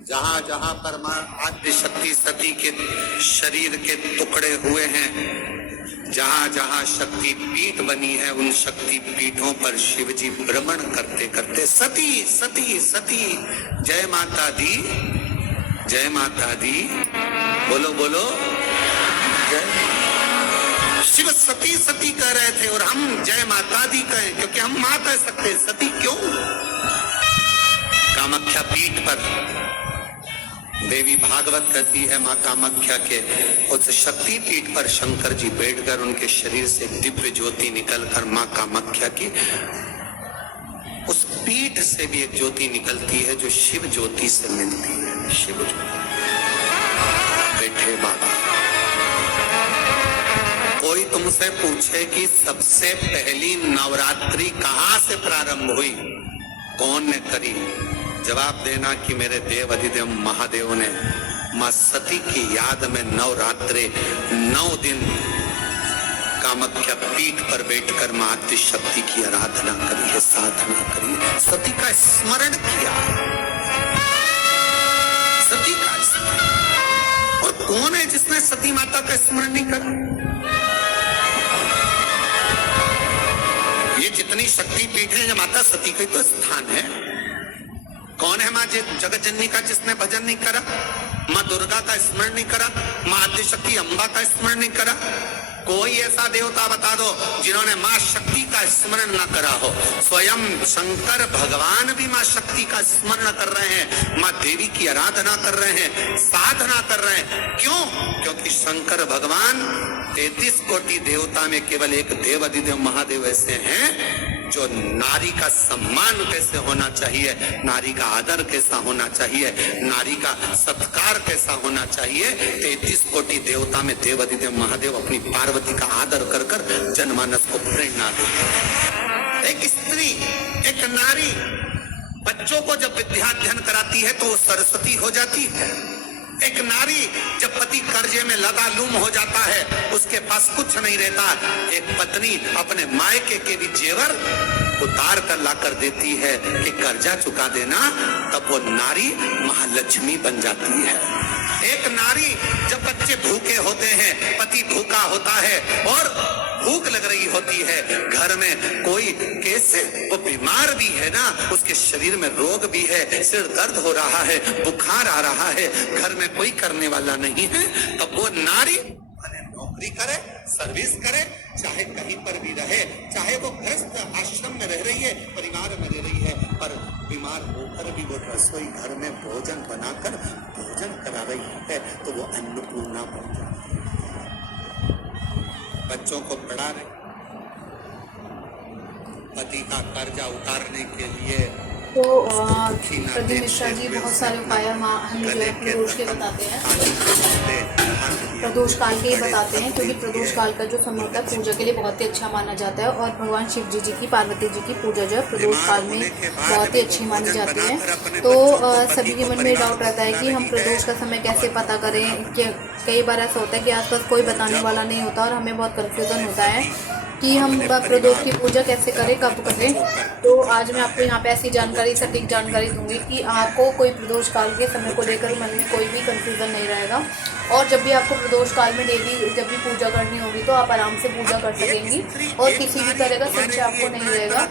जहां जहां आद्य शक्ति सती के शरीर के टुकड़े हुए हैं, जहां जहां शक्ति पीठ बनी है, उन शक्ति पीठों पर शिव जी भ्रमण करते करते सती सती सती जय माता दी, जय माता दी, बोलो बोलो जय। शिव सती सती कह रहे थे और हम जय माता दी कहें, क्योंकि हम मां कह सकते, सती क्यों? कामाख्या पीठ पर देवी भागवत कहती है, मां कामाख्या के उस शक्ति पीठ पर शंकर जी बैठकर उनके शरीर से दिव्य ज्योति निकलकर मां कामाख्या की उस पीठ से भी एक ज्योति निकलती है जो शिव ज्योति से मिलती है। शिव ज्योति बैठे बाबा। कोई तुमसे पूछे कि सबसे पहली नवरात्रि कहां से प्रारंभ हुई, कौन ने करी, जवाब देना कि मेरे देव अधिदेव महादेव ने मां सती की याद में नवरात्रे 9 दिन कामाख्या पीठ पर बैठकर मां आद्य शक्ति की आराधना करी है, साधना करी है, सती का स्मरण किया, सती का स्मरण। और कौन है जिसने सती माता का स्मरण नहीं करा? ये जितनी शक्ति पीठ है, माता सती का तो स्थान है। कौन है मां जगत जननी का जिसने भजन नहीं करा? मां दुर्गा का स्मरण नहीं करा? मां आद्य शक्ति अम्बा का स्मरण नहीं करा? कोई ऐसा देवता बता दो जिन्होंने मां शक्ति का स्मरण न करा हो। स्वयं शंकर भगवान भी मां शक्ति का स्मरण कर रहे हैं, मां देवी की आराधना कर रहे हैं, साधना कर रहे हैं। क्यों? क्योंकि शंकर भगवान 33 कोटि देवता में केवल एक देव अधिदेव महादेव ऐसे हैं जो नारी का सम्मान कैसे होना चाहिए, नारी का आदर कैसा होना चाहिए, नारी का सत्कार कैसा होना चाहिए, 33 कोटि देवता में देव अधिदेव महादेव अपनी पार्वती का आदर कर कर जनमानस को प्रेरणा देते। एक स्त्री, एक नारी बच्चों को जब विद्याध्ययन कराती है तो वो सरस्वती हो जाती है। एक नारी जब पति कर्जे में लगालूम हो जाता है, उसके पास कुछ नहीं रहता, एक पत्नी अपने मायके के भी जेवर उतार कर ला कर देती है कि कर्जा चुका देना, तब वो नारी महालक्ष्मी बन जाती है। एक नारी जब बच्चे भूखे होते हैं, पति भूखा होता है और भूख लग रही होती है, घर में कोई कैसे वो बीमार भी है ना, उसके शरीर में रोग भी है, सिर दर्द हो रहा है, बुखार आ रहा है, घर में कोई करने वाला नहीं है, तब वो नारी नौकरी करे, सर्विस करे, चाहे कहीं पर भी रहे, चाहे वो गृहस्थ आश्रम में रह रही है, परिवार में रह रही है, पर बीमार होकर भी वो रसोई घर में भोजन बनाकर भोजन करा रही है, तो वो अन्नपूर्णा बन जाती है। बच्चों को पढ़ा रहे, पति का कर्जा उतारने के लिए तो प्रदीप मिश्रा जी बहुत सारे उपाय हमें जो है प्रदोष के बताते हैं, प्रदोष काल के ही बताते हैं, क्योंकि प्रदोष काल का जो समय होता है पूजा के लिए बहुत ही अच्छा माना जाता है। और भगवान शिव जी की, पार्वती जी की पूजा जो है प्रदोष काल में बहुत ही अच्छी मानी जाती है। तो सभी के मन में डाउट रहता है कि हम प्रदोष का समय कैसे पता करें। कि कई बार ऐसा होता है कि आसपास कोई बताने वाला नहीं होता और हमें बहुत कन्फ्यूज़न होता है कि हम प्रदोष की पूजा कैसे करें, कब करें। तो आज मैं आपको यहाँ पे ऐसी जानकारी, सटीक जानकारी दूंगी कि आपको कोई प्रदोष काल के समय को लेकर मन में कोई भी कंफ्यूजन नहीं रहेगा। और जब भी आपको प्रदोष काल में डेली जब भी पूजा करनी होगी तो आप आराम से पूजा कर सकेंगी और किसी भी तरह का संशय आपको नहीं रहेगा।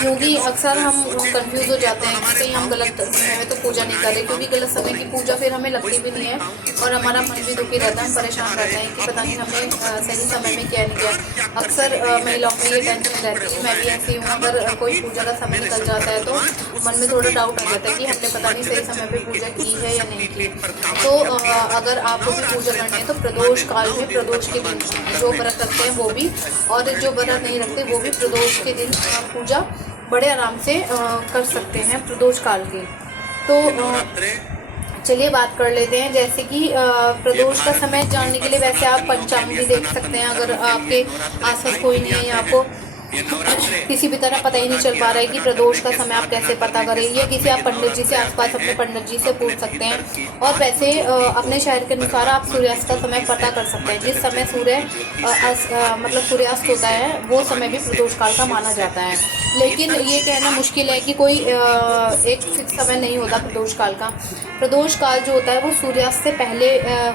क्योंकि अक्सर हम कंफ्यूज हो जाते हैं कि कहीं हम गलत समय में तो पूजा नहीं कर रहे, क्योंकि गलत समय की पूजा फिर हमें लगती भी नहीं है और हमारा मन भी दुखी रहता है, हम परेशान रहते हैं कि पता नहीं हमने सही समय में क्या नहीं किया। अक्सर महिलाओं में ये टेंशन रहती है, मैं भी ऐसी हूँ, अगर कोई पूजा का समय निकल जाता है तो मन में थोड़ा डाउट आ जाता है कि हमने पता नहीं सही समय पे पूजा की है या नहीं की। तो अगर आपको भी पूजा करनी है तो प्रदोष काल में, प्रदोष के दिन जो व्रत रखते हैं वो भी, और जो व्रत नहीं रखते वो भी प्रदोष के दिन पूजा बड़े आराम से कर सकते हैं प्रदोष काल की। तो चलिए बात कर लेते हैं। जैसे कि प्रदोष का समय जानने के लिए वैसे आप पंचांग भी देख सकते हैं, अगर आपके आसपास कोई नहीं है या आपको ये नवरात्रे किसी भी तरह पता ही नहीं चल पा रहा है कि प्रदोष का समय आप कैसे पता करें, या किसी आप पंडित जी से, आसपास अपने पंडित जी से पूछ सकते हैं। और वैसे अपने शहर के अनुसार आप सूर्यास्त का समय पता कर सकते हैं। जिस समय मतलब सूर्यास्त होता है वो समय भी प्रदोष काल का माना जाता है। लेकिन ये कहना मुश्किल है कि कोई एक फिक्स समय नहीं होता प्रदोष काल का। प्रदोष काल जो होता है वो सूर्यास्त से पहले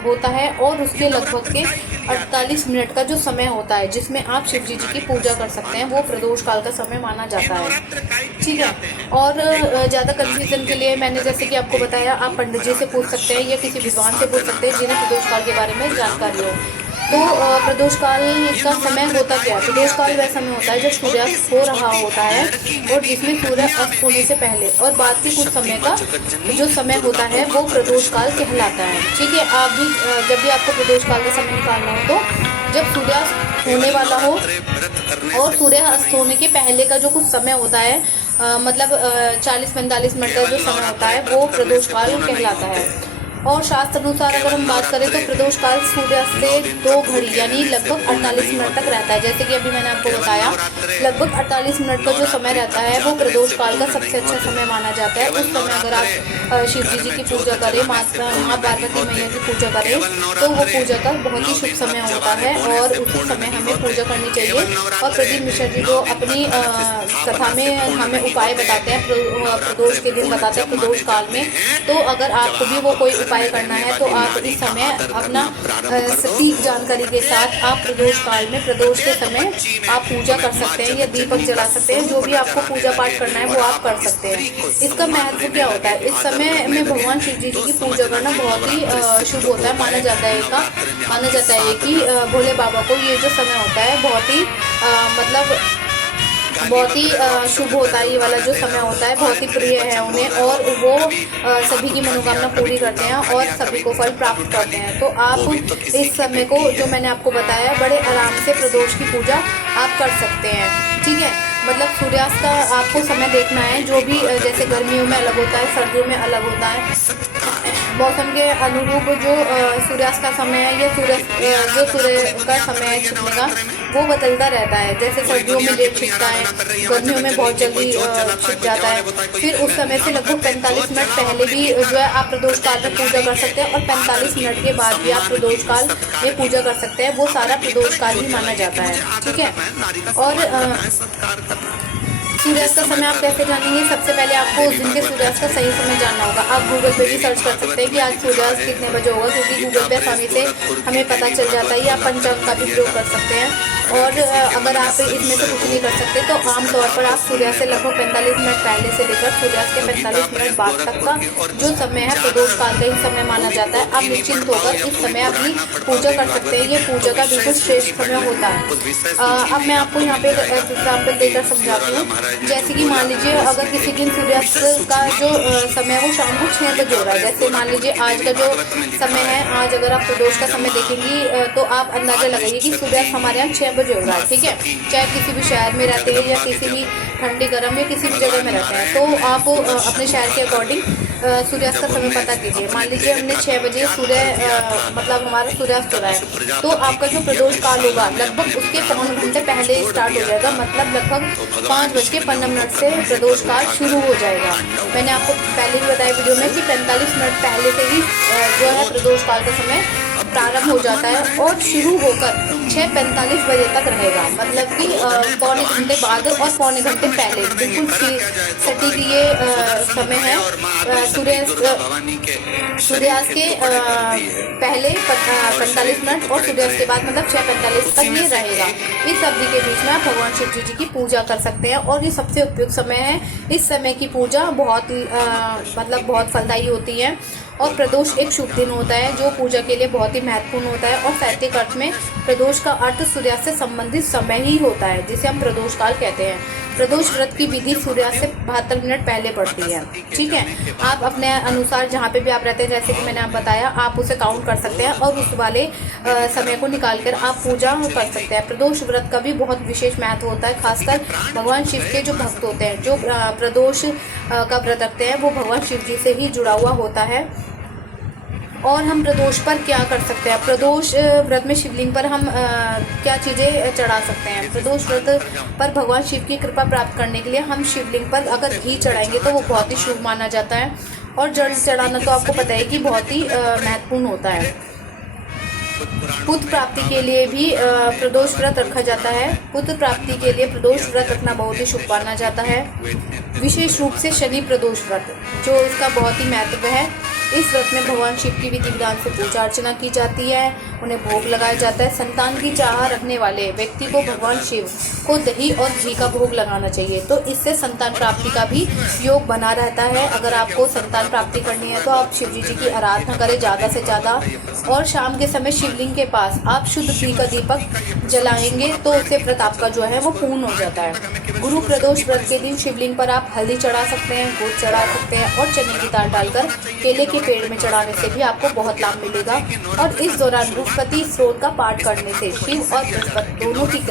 होता है और उसके लगभग के 48 मिनट का जो समय होता है जिसमें आप शिव जी की पूजा कर सकते हैं, वो प्रदोष काल का समय माना जाता है। ठीक है। और ज़्यादा कन्फ्यूजन के लिए मैंने जैसे कि आपको बताया, आप पंडित जी से पूछ सकते हैं या किसी विद्वान से पूछ सकते हैं जिन्हें प्रदोष काल के बारे में जानकारी हो। तो प्रदोष काल का समय होता क्या है? प्रदोष काल वह समय होता है जब सूर्यास्त हो रहा होता है और जिसमें सूर्य अस्त होने से पहले और बाद के कुछ समय का जो समय होता है वो प्रदोष काल कहलाता है। ठीक है। आप भी जब भी आपको प्रदोष काल का समय निकालना हो तो जब सूर्यास्त होने वाला हो और सूर्य अस्त होने के पहले का जो कुछ समय होता है, मतलब 40-45 मिनट का जो समय होता है वो प्रदोष काल कहलाता है। और शास्त्र अनुसार अगर हम बात करें तो प्रदोष काल सूर्यास्त से 2 घड़ी यानी लगभग 48 मिनट तक रहता है। जैसे कि अभी मैंने आपको बताया, लगभग 48 मिनट का जो समय रहता है वो प्रदोष काल का सबसे अच्छा समय माना जाता है। उस समय अगर आप शिव जी की पूजा करें, माँ पार्वती मैया की पूजा करें, तो वो पूजा का बहुत ही शुभ समय होता है और उसी समय हमें पूजा करनी चाहिए। और प्रदीप मिश्रा जी जो अपनी कथा में हमें उपाय बताते हैं, प्रदोष के दिन बताते हैं प्रदोष काल में, तो अगर आपको भी वो कोई उपाय करना है तो आप इस समय अपना सटीक जानकारी के साथ आप प्रदोष काल में प्रदोष के समय आप पूजा कर सकते हैं या दीपक जला सकते हैं। जो भी आपको पूजा पाठ करना है वो आप कर सकते हैं। इसका महत्व क्या होता है? इस समय में भगवान शिव जी की पूजा करना बहुत ही शुभ होता है। माना जाता है कि भोले बाबा को ये जो समय होता है बहुत ही बहुत ही शुभ होता है। ये वाला जो समय होता है बहुत ही प्रिय है उन्हें और वो सभी की मनोकामना पूरी करते हैं और सभी को फल प्राप्त करते हैं। तो आप इस समय को जो मैंने आपको बताया बड़े आराम से प्रदोष की पूजा आप कर सकते हैं। ठीक है। मतलब सूर्यास्त का आपको समय देखना है, जो भी जैसे गर्मियों में अलग होता है, सर्दियों में अलग होता है। मौसम के अनुरूप जो सूर्यास्त का समय है या जो सूर्य का समय है छिपने का वो बदलता रहता है। जैसे सर्दियों में लेट छिपता है, गर्मियों में बहुत जल्दी छिप जाता है। फिर उस समय से लगभग 45 मिनट पहले भी जो है आप प्रदोष काल में पूजा कर सकते हैं और 45 मिनट के बाद भी आप प्रदोष काल में पूजा कर सकते हैं। वो सारा प्रदोष काल ही माना जाता है। ठीक है। और सूर्यास्त का समय आप कैसे जानेंगे? सबसे पहले आपको उस दिन के सूर्यास्त का सही समय जानना होगा। आप गूगल पे भी सर्च कर सकते हैं कि आज सूर्यास्त कितने बजे होगा, क्योंकि गूगल पे आसानी से हमें पता चल जाता है। या पंचांग का भी प्रयोग कर सकते हैं। और अगर आप इसमें से कुछ नहीं कर सकते तो आमतौर पर आप सूर्यास्त से लगभग 45 मिनट पहले से लेकर सूर्यास्त के 45 मिनट बाद तक का जो समय है प्रदोष काल का ही समय माना जाता है। आप निश्चिंत होकर इस समय अपनी पूजा कर सकते हैं। ये पूजा का बिल्कुल श्रेष्ठ समय होता है। अब मैं आपको यहाँ पे एग्जाम्पल देकर समझाती हूँ। जैसे कि मान लीजिए अगर किसी दिन सूर्यास्त का जो समय है वो शाम को 6 बजे हो रहा है। जैसे मान लीजिए आज का जो समय है, आज अगर आप प्रदोष का समय देखेंगी तो आप अंदाजा लगाइए कि सूर्यास्त हमारे यहाँ 6 बजे हो रहा है। ठीक है। चाहे किसी भी शहर में रहते हैं या किसी भी ठंडी गर्म या किसी भी जगह में रहते हैं, तो आप अपने शहर के अकॉर्डिंग सूर्यास्त का समय पता कीजिए। मान लीजिए हमने 6 बजे मतलब हमारा सूर्यास्त हो रहा है, तो आपका जो प्रदोष काल होगा लगभग उसके 5 घंटे पहले स्टार्ट हो जाएगा। मतलब लगभग 5:15 से प्रदोष काल शुरू हो जाएगा। मैंने आपको पहले ही बताया वीडियो में कि 45 मिनट पहले से ही जो है प्रदोष काल का समय प्रारंभ हो जाता है और शुरू होकर 6:45 बजे तक रहेगा। मतलब कि पौने घंटे बाद और पौने घंटे पहले बिल्कुल सटीक ये समय है सूर्यास्त के पहले 45 मिनट और सूर्यास्त के बाद मतलब 6:45 तक ये रहेगा। इस अवधि के बीच में आप भगवान शिव जी की पूजा कर सकते हैं और ये सबसे उपयुक्त समय है। इस समय की पूजा बहुत मतलब बहुत फलदायी होती है और प्रदोष एक शुभ दिन होता है जो पूजा के लिए बहुत ही महत्वपूर्ण होता है। और साहित्यिक अर्थ में प्रदोष का अर्थ सूर्यास्त से संबंधित समय ही होता है, जिसे हम प्रदोष काल कहते हैं। प्रदोष व्रत की विधि सूर्यास्त से 72 मिनट पहले पड़ती है। ठीक है। आप अपने अनुसार जहाँ पे भी आप रहते हैं, जैसे कि मैंने आप बताया, आप उसे काउंट कर सकते हैं और उस वाले समय को निकाल कर आप पूजा कर सकते हैं। प्रदोष व्रत का भी बहुत विशेष महत्व होता है। खासकर भगवान शिव के जो भक्त होते हैं, जो प्रदोष का व्रत रखते हैं, वो भगवान शिव जी से ही जुड़ा हुआ होता है। और हम प्रदोष पर क्या कर सकते हैं? प्रदोष व्रत में शिवलिंग पर हम क्या चीज़ें चढ़ा सकते हैं? प्रदोष व्रत पर भगवान शिव की कृपा प्राप्त करने के लिए हम शिवलिंग पर अगर घी चढ़ाएंगे तो वो बहुत ही शुभ माना जाता है। और जल चढ़ाना तो आपको पता है कि बहुत ही महत्वपूर्ण होता है। पुत्र प्राप्ति के लिए भी प्रदोष व्रत रखा जाता है। पुत्र प्राप्ति के लिए प्रदोष व्रत रखना बहुत ही शुभ माना जाता है। विशेष रूप से शनि प्रदोष व्रत जो इसका बहुत ही महत्व है। इस व्रत में भगवान शिव की विधि विधान से पूजा अर्चना की जाती है, उन्हें भोग लगाया जाता है। संतान की चाह रखने वाले व्यक्ति को भगवान शिव को दही और घी का भोग लगाना चाहिए, तो इससे संतान प्राप्ति का भी योग बना रहता है। अगर आपको संतान प्राप्ति करनी है तो आप शिव जी की आराधना करें ज़्यादा से ज़्यादा, और शाम के समय शिवलिंग के पास आप शुद्ध घी का दीपक जलाएंगे तो उससे व्रत आपका जो है वो पूर्ण हो जाता है। गुरु प्रदोष व्रत के दिन शिवलिंग पर आप हल्दी चढ़ा सकते हैं, गुड़ चढ़ा सकते हैं, और चने की दाल डालकर केले के पेड़ में चढ़ाने से भी आपको बहुत लाभ मिलेगा। और इस दौरान बृहस्पति स्त्रोत का पाठ करने से शिव और बृहस्पति दोनों की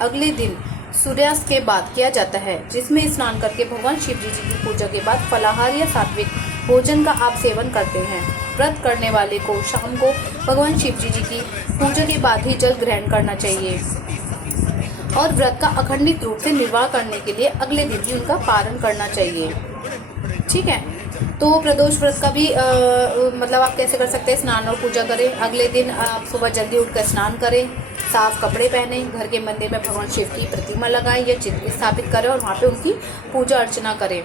अगले दिन सूर्यास्त के बाद किया जाता है, जिसमें स्नान करके भगवान शिव जी की पूजा के बाद फलाहार या सात्विक भोजन का आप सेवन करते हैं। व्रत करने वाले को शाम को भगवान शिव जी की पूजा के बाद ही जल ग्रहण करना चाहिए, और व्रत का अखंडित रूप से निर्वाह करने के लिए अगले दिन ही उनका पारण करना चाहिए। ठीक है, तो प्रदोष व्रत का भी मतलब आप कैसे कर सकते हैं? स्नान और पूजा करें। अगले दिन आप सुबह जल्दी उठकर स्नान करें, साफ कपड़े पहने, घर के मंदिर में भगवान शिव की प्रतिमा लगाएं या चित्र स्थापित करें और वहाँ पे उनकी पूजा अर्चना करें।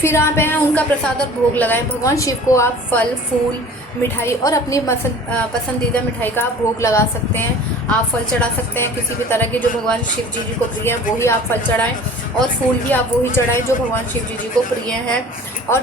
फिर आप उनका प्रसाद और भोग लगाएं। भगवान शिव को आप फल, फूल, मिठाई और अपनी पसंदीदा मिठाई का आप भोग लगा सकते हैं। आप फल चढ़ा सकते हैं किसी भी तरह के जो भगवान शिव जी को प्रिय है वही आप फल चढ़ाएं, और फूल भी आप वही चढ़ाएं जो भगवान शिव जी को प्रिय है, और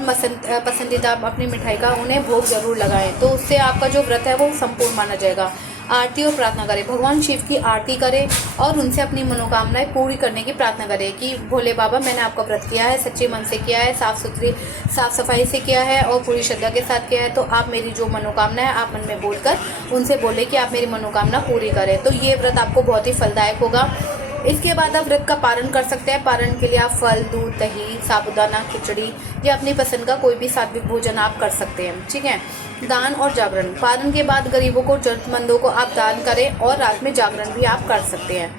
पसंदीदा अपनी मिठाई का उन्हें भोग जरूर लगाएं, तो उससे आपका जो व्रत है वो संपूर्ण माना जाएगा। आरती और प्रार्थना करें। भगवान शिव की आरती करें और उनसे अपनी मनोकामनाएं पूरी करने की प्रार्थना करें कि भोले बाबा मैंने आपका व्रत किया है, सच्चे मन से किया है, साफ सफाई से किया है और पूरी श्रद्धा के साथ किया है, तो आप मेरी जो मनोकामना है आप मन में बोलकर उनसे बोले कि आप मेरी मनोकामना पूरी करें, तो ये व्रत आपको बहुत ही फलदायक होगा। इसके बाद आप व्रत का पारण कर सकते हैं। पारण के लिए आप फल, दूध, दही, साबूदाना, खिचड़ी या अपनी पसंद का कोई भी सात्विक भोजन आप कर सकते हैं। ठीक है। दान और जागरण। पारण के बाद गरीबों को, जरूरतमंदों को आप दान करें और रात में जागरण भी आप कर सकते हैं।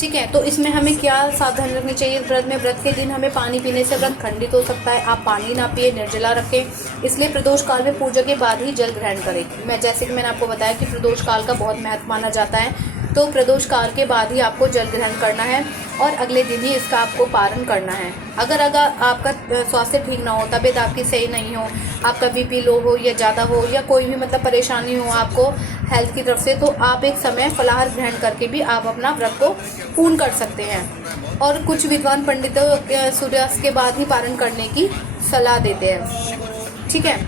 ठीक है, तो इसमें हमें क्या सावधानी रखनी चाहिए व्रत में? व्रत के दिन हमें पानी पीने से व्रत खंडित हो सकता है। आप पानी ना पिए, निर्जला रखें, इसलिए प्रदोष काल में पूजा के बाद ही जल ग्रहण करें। जैसे कि मैंने आपको बताया कि प्रदोष काल का बहुत महत्व माना जाता है, तो प्रदोष काल के बाद ही आपको जल ग्रहण करना है और अगले दिन ही इसका आपको पारण करना है। अगर आपका स्वास्थ्य ठीक ना हो, तबीयत आपकी सही नहीं हो, आपका बीपी लो हो या ज़्यादा हो या कोई भी मतलब परेशानी हो आपको हेल्थ की तरफ से, तो आप एक समय फलाहार ग्रहण करके भी आप अपना व्रत को पूर्ण कर सकते हैं। और कुछ विद्वान पंडितों सूर्यास्त के बाद ही पारण करने की सलाह देते हैं। ठीक है,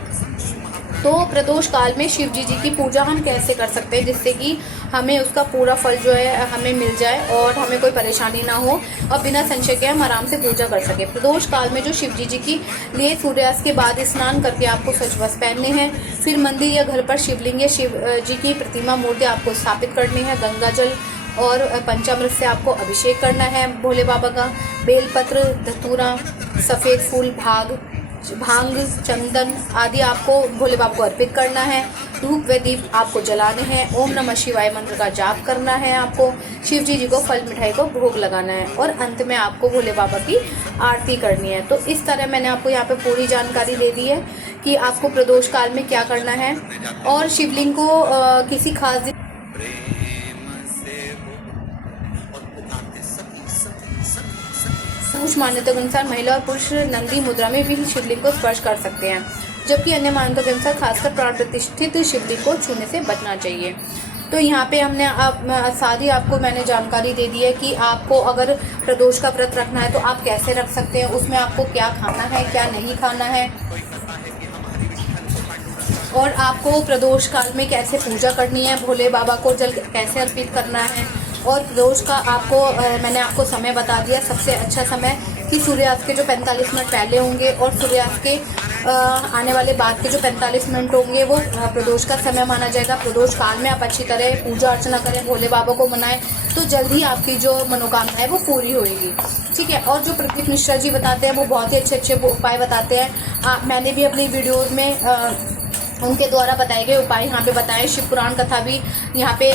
तो प्रदोष काल में शिव जी की पूजा हम कैसे कर सकते हैं जिससे कि हमें उसका पूरा फल जो है हमें मिल जाए और हमें कोई परेशानी ना हो और बिना संशय के हम आराम से पूजा कर सकें। प्रदोष काल में जो शिव जी की लिए सूर्यास्त के बाद स्नान करके आपको स्वच्छ वस्त्र पहनने हैं, फिर मंदिर या घर पर शिवलिंग या शिव जी की प्रतिमा मूर्ति आपको स्थापित करनी है। गंगा जल और पंचामृत से आपको अभिषेक करना है भोले बाबा का। बेलपत्र, धतूरा, सफ़ेद फूल, भांग, चंदन आदि आपको भोले बाबा को अर्पित करना है। धूप व दीप आपको जलाने हैं। ओम नमः शिवाय मंत्र का जाप करना है। आपको शिव जी को फल मिठाई को भोग लगाना है और अंत में आपको भोले बाबा की आरती करनी है। तो इस तरह मैंने आपको यहाँ पे पूरी जानकारी दे दी है कि आपको प्रदोष काल में क्या करना है। और शिवलिंग को किसी खास दिन कुछ मान्यताओं के अनुसार महिला और पुरुष नंदी मुद्रा में भी शिवलिंग को स्पर्श कर सकते हैं, जबकि अन्य मान्यताओं के अनुसार खासकर प्राण प्रतिष्ठित शिवलिंग को छूने से बचना चाहिए। तो यहाँ पे हमने सारी आपको मैंने जानकारी दे दी है कि आपको अगर प्रदोष का व्रत रखना है तो आप कैसे रख सकते हैं, उसमें आपको क्या खाना है क्या नहीं खाना है, और आपको प्रदोष काल में कैसे पूजा करनी है, भोले बाबा को जल कैसे अर्पित करना है। और प्रदोष का आपको मैंने आपको समय बता दिया। सबसे अच्छा समय कि सूर्यास्त के जो 45 मिनट पहले होंगे और सूर्यास्त के आने वाले बाद के जो 45 मिनट होंगे वो प्रदोष का समय माना जाएगा। प्रदोष काल में आप अच्छी तरह पूजा अर्चना करें, भोले बाबा को मनाएं, तो जल्दी आपकी जो मनोकामना है वो पूरी होएगी। ठीक है। और जो प्रदीप मिश्रा जी बताते हैं वो बहुत ही अच्छे अच्छे उपाय बताते हैं। मैंने भी अपनी वीडियोज़ में उनके द्वारा बताए गए उपाय यहाँ पे बताए। शिव पुराण कथा भी यहाँ पे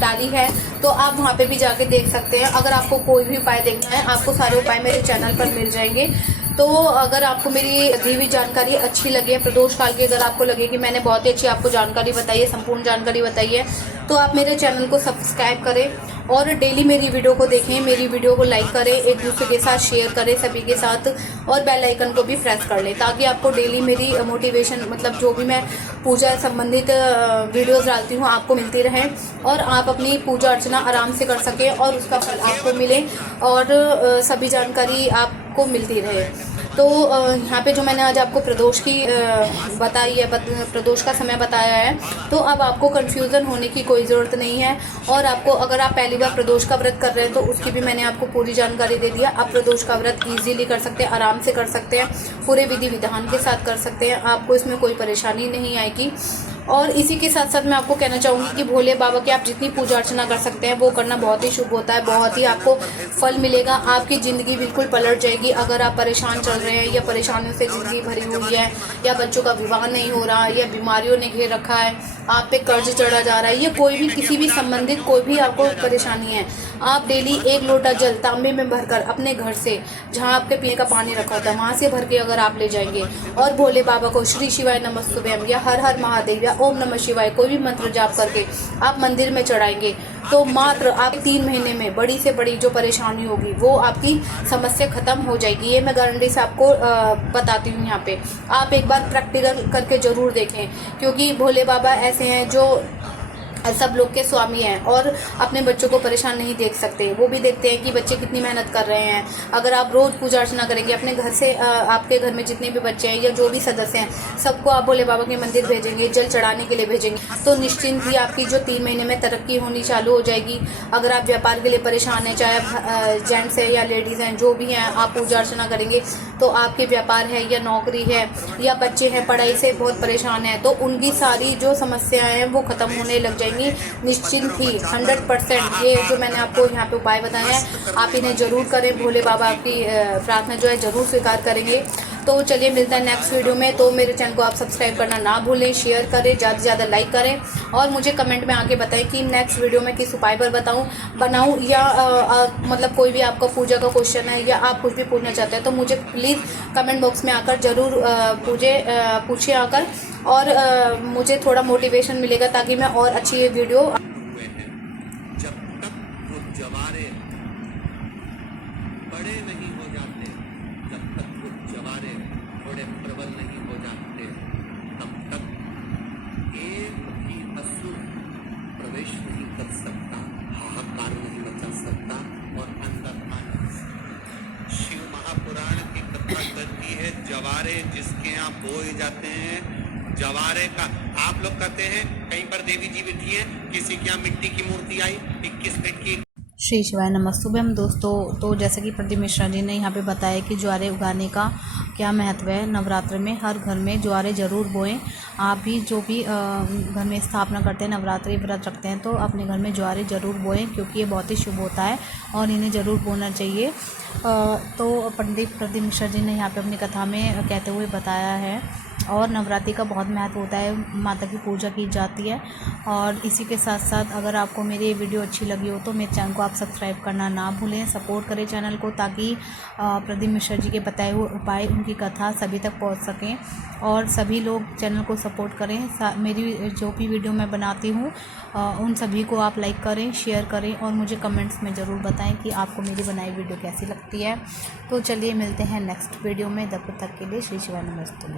डाली है, तो आप वहाँ पे भी जाके देख सकते हैं। अगर आपको कोई भी उपाय देखना है, आपको सारे उपाय मेरे चैनल पर मिल जाएंगे। तो अगर आपको मेरी दी हुई जानकारी अच्छी लगी है प्रदोष काल की, अगर आपको लगे कि मैंने बहुत ही अच्छी आपको जानकारी बताई है, संपूर्ण जानकारी बताई है, तो आप मेरे चैनल को सब्सक्राइब करें और डेली मेरी वीडियो को देखें, मेरी वीडियो को लाइक करें, एक दूसरे के साथ शेयर करें सभी के साथ, और बेल आइकन को भी प्रेस कर लें, ताकि आपको डेली मेरी मोटिवेशन मतलब जो भी मैं पूजा संबंधित वीडियोस डालती हूँ आपको मिलती रहे, और आप अपनी पूजा अर्चना आराम से कर सकें और उसका फल आपको मिले, और सभी जानकारी आपको मिलती रहे। तो यहाँ पे जो मैंने आज आपको प्रदोष की बताई है, प्रदोष का समय बताया है, तो अब आपको कन्फ्यूज़न होने की कोई ज़रूरत नहीं है। और आपको अगर आप पहली बार प्रदोष का व्रत कर रहे हैं तो उसकी भी मैंने आपको पूरी जानकारी दे दिया। आप प्रदोष का व्रत ईजीली कर सकते हैं, आराम से कर सकते हैं, पूरे विधि विधान के साथ कर सकते हैं, आपको इसमें कोई परेशानी नहीं आएगी। और इसी के साथ साथ मैं आपको कहना चाहूँगी कि भोले बाबा की आप जितनी पूजा अर्चना कर सकते हैं वो करना बहुत ही शुभ होता है, बहुत ही आपको फल मिलेगा, आपकी ज़िंदगी बिल्कुल पलट जाएगी। अगर आप परेशान चल रहे हैं या परेशानियों से ज़िंदगी भरी हुई है, या बच्चों का विवाह नहीं हो रहा, या बीमारियों ने घेर रखा है, आप पे कर्ज चढ़ा जा रहा है, या कोई भी किसी भी संबंधित कोई भी आपको परेशानी है, आप डेली 1 लोटा जल तांबे में भरकर अपने घर से, जहाँ आपके पीने का पानी रखा होता है, वहाँ से भर के अगर आप ले जाएंगे और भोले बाबा को श्री शिवाय नमस्तुभ्यम या हर हर महादेव या ओम नमः शिवाय कोई भी मंत्र जाप करके आप मंदिर में चढ़ाएंगे, तो मात्र आप 3 महीने में बड़ी से बड़ी जो परेशानी होगी वो आपकी समस्या खत्म हो जाएगी। ये मैं गारंटी से आपको बताती हूँ। यहाँ पे आप एक बार प्रैक्टिकल करके ज़रूर देखें, क्योंकि भोले बाबा ऐसे हैं जो सब लोग के स्वामी हैं और अपने बच्चों को परेशान नहीं देख सकते, वो भी देखते हैं कि बच्चे कितनी मेहनत कर रहे हैं। अगर आप रोज़ पूजा अर्चना करेंगे अपने घर से, आपके घर में जितने भी बच्चे हैं या जो भी सदस्य हैं सबको आप भोले बाबा के मंदिर भेजेंगे, जल चढ़ाने के लिए भेजेंगे, तो निश्चिंत ही आपकी जो 3 महीने में तरक्की होनी चालू हो जाएगी। अगर आप व्यापार के लिए परेशान हैं, चाहे जेंट्स हैं या लेडीज़ हैं, जो भी हैं, आप पूजा अर्चना करेंगे तो आपके व्यापार है या नौकरी है या बच्चे हैं पढ़ाई से बहुत परेशान हैं, तो उनकी सारी जो समस्याएं हैं वो ख़त्म होने लग जाएंगी निश्चिंत ही 100%। ये जो मैंने आपको यहाँ पे उपाय बताए हैं आप इन्हें ज़रूर करें, भोले बाबा आपकी प्रार्थना जो है ज़रूर स्वीकार करेंगे। तो चलिए मिलता है नेक्स्ट वीडियो में। तो मेरे चैनल को आप सब्सक्राइब करना ना भूलें, शेयर करें, ज़्यादा से ज़्यादा लाइक करें, और मुझे कमेंट में आके बताएं कि नेक्स्ट वीडियो में किस उपाय पर बनाऊं या मतलब कोई भी आपका पूजा का क्वेश्चन है या आप कुछ भी पूछना चाहते हैं तो मुझे प्लीज़ कमेंट बॉक्स में आकर ज़रूर पूछिए आकर, और मुझे थोड़ा मोटिवेशन मिलेगा ताकि मैं और अच्छी वीडियो। जब तक वो जवारे बड़े नहीं हो जाते, जब तक वो जवारे थोड़े प्रबल नहीं हो जाते, तब तक एक भी असुर प्रवेश नहीं कर सकता, हाहाकार नहीं मचा सकता और अंदर आ नहीं सकता। शिव महापुराण की कथा करती है जवारे जिसके यहाँ बोए जाते हैं, जवारे का आप लोग कहते हैं कहीं पर देवी जी बैठी है, किसी के यहाँ मिट्टी की मूर्ति आई 21 फीट की। श्री शिवाय नमस्तुभ्यम दोस्तों। तो जैसे कि प्रदीप मिश्रा जी ने यहाँ पे बताया कि ज्वारे उगाने का क्या महत्व है। नवरात्र में हर घर में ज्वारे ज़रूर बोएं। आप भी जो भी घर में स्थापना करते हैं, नवरात्रि व्रत रखते हैं, तो अपने घर में ज्वारे ज़रूर बोएं, क्योंकि ये बहुत ही शुभ होता है और इन्हें ज़रूर बोना चाहिए। तो प्रदीप मिश्रा जी ने यहाँ पे अपनी कथा में कहते हुए बताया है। और नवरात्रि का बहुत महत्व होता है, माता की पूजा की जाती है। और इसी के साथ साथ अगर आपको मेरी ये वीडियो अच्छी लगी हो तो मेरे चैनल को आप सब्सक्राइब करना ना भूलें, सपोर्ट करें चैनल को, ताकि प्रदीप मिश्रा जी के बताए हुए उपाय, उनकी कथा सभी तक पहुंच सकें और सभी लोग चैनल को सपोर्ट करें। मेरी जो भी वीडियो मैं बनाती हूँ उन सभी को आप लाइक करें, शेयर करें और मुझे कमेंट्स में ज़रूर बताएं कि आपको मेरी बनाई वीडियो कैसी लगती है। तो चलिए मिलते हैं नेक्स्ट वीडियो में, तब तक के लिए श्री शिवाय नमस्तुभ्यम।